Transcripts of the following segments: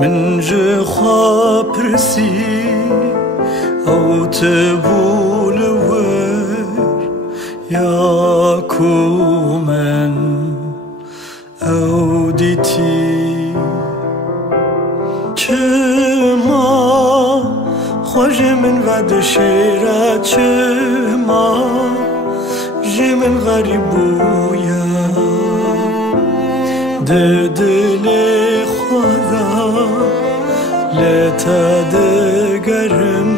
من je crois précis أو تبول ور ياكومن أو ديتي چما خوش من ود شیرا چما جمن غریب بویا دل خدا لتا دگرم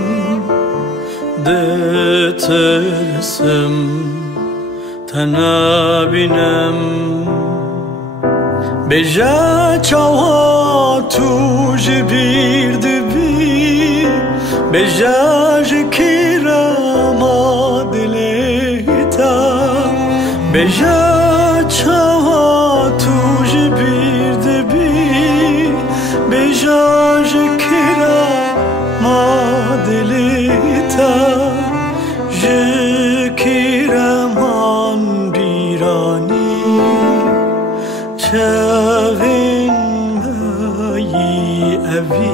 دترسم تنابینم بجا چاوا تو جبیر دبی بجا جکیرا ما دلیتا بجا چاوا تو جبیر دبی بجا جکیرا ما دلیتا جکیرا من بیرانی چاوین مایی اوی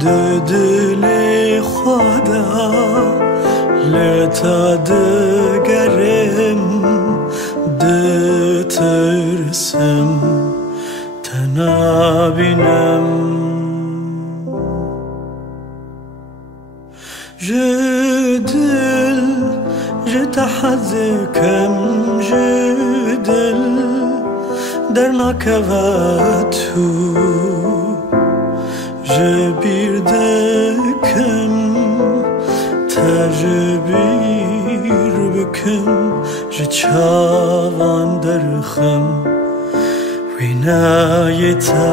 دل خدا لتا دگرم دترسم تنابینم جدل جتحذكم جدل درناك واتو جبير دكم تجبير بكم جتشاوان درخم وينايتا